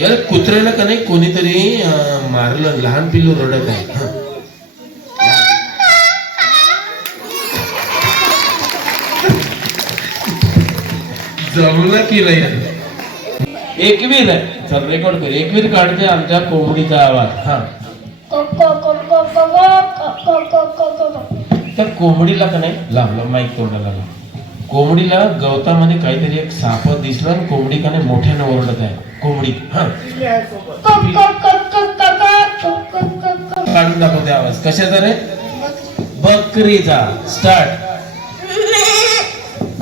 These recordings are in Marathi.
यार कुत्र्याला का नाही कोणीतरी मारलं लहान पिल्लू रडत आहे. जमलं की नाही? एकवीर आहे. चल रेकॉर्ड कर. एकवीर काढते आमच्या कोंबडीचा आवाज. हा. त्या कोंबडीला का नाही? लावलं माईक तोंडाला लाव. कोंबडीला गवतामध्ये काहीतरी एक साप दिसला आणि कोंबडी का नाही मोठ्यानं ओरडत आहे. कोंबडी हा. काढून दाखवते आवाज. कशाचा रे? बकरीचा. स्टार्ट.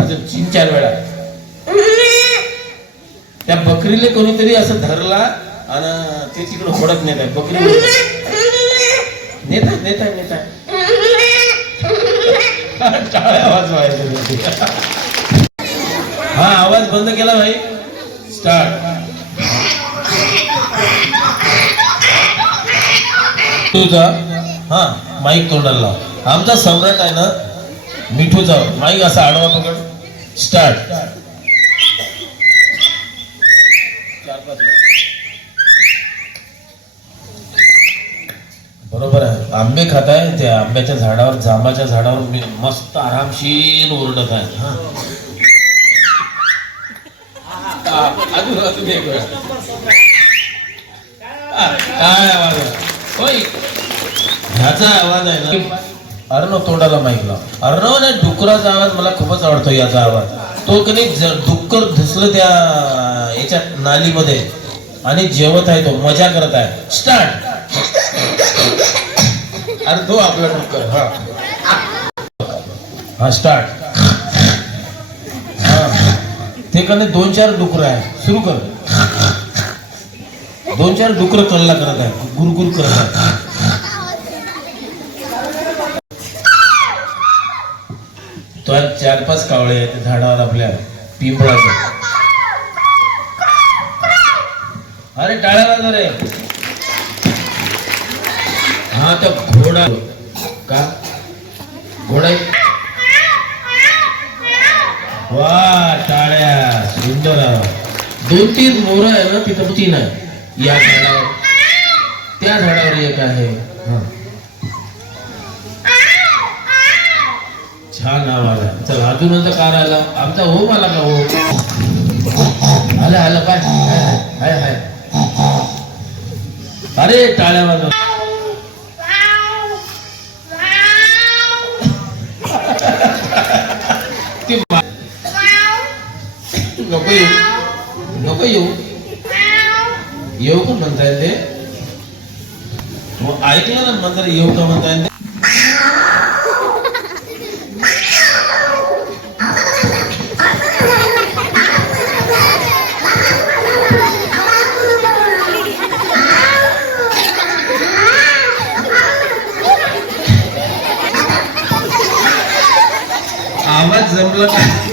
अजून तीन चार वेळा. त्या बकरीला कोणीतरी असं धरला आणि ते तिकडे होडत नेत आहे बकरी नेत नेत नेत आहे काय आवाज हा आवाज बंद केला भाई. स्टार्ट तुझा हा माईक तोंडाला लाव. आमचा सम्राट आहे ना मिठूचा. माईक असा आडवा पकड. स्टार्ट चार पाच आंबे खात आहे त्या आंब्याच्या झाडावर जांबाच्या झाडावर मी मस्त आरामशीर ओरडत आहे. हा. हा, अजून अजून एक वेळा. हा, काय आवाज होय. ह्याचा आवाज आहे ना अर्णव तोंडाला माहितला अर्णव ना डुकराचा आवाज मला खूपच आवडतो याचा आवाज. तो कधी डुक्कर धसलं त्या याच्या नालीमध्ये आणि जेवत आहे तो मजा करत आहे. स्टार्ट. अरे तो आपला डुक्कर हा. हा स्टार्ट हा. ते कधी दोन चार डुकर आहे. सुरू कर. दोन चार डुकर कल्ला करत आहे. गुरगुर करत आहे. तो आज चार पाच कावळे आहेत. झाडावर आपल्या पिंपळाचे. अरे टाळ्या वाजव रे. हा तर घोडा का? घोडा वा टाळ्या सुंदर. दोन तीन मोर आहे ना तिथं तीन आहे. या झाडावर. त्या झाडावर एक आहे. हा. छान आवाज आहे चल अजून आता कार आला. आमचा होम आला का हो आला आला काय हाय हाय. अरे टाळ्या वाजव. ती नको येऊ. नको येऊ. येऊ का म्हणताय ते. मग ऐकलं ना नंतर येऊ का म्हणताय ते? आवाज जमला का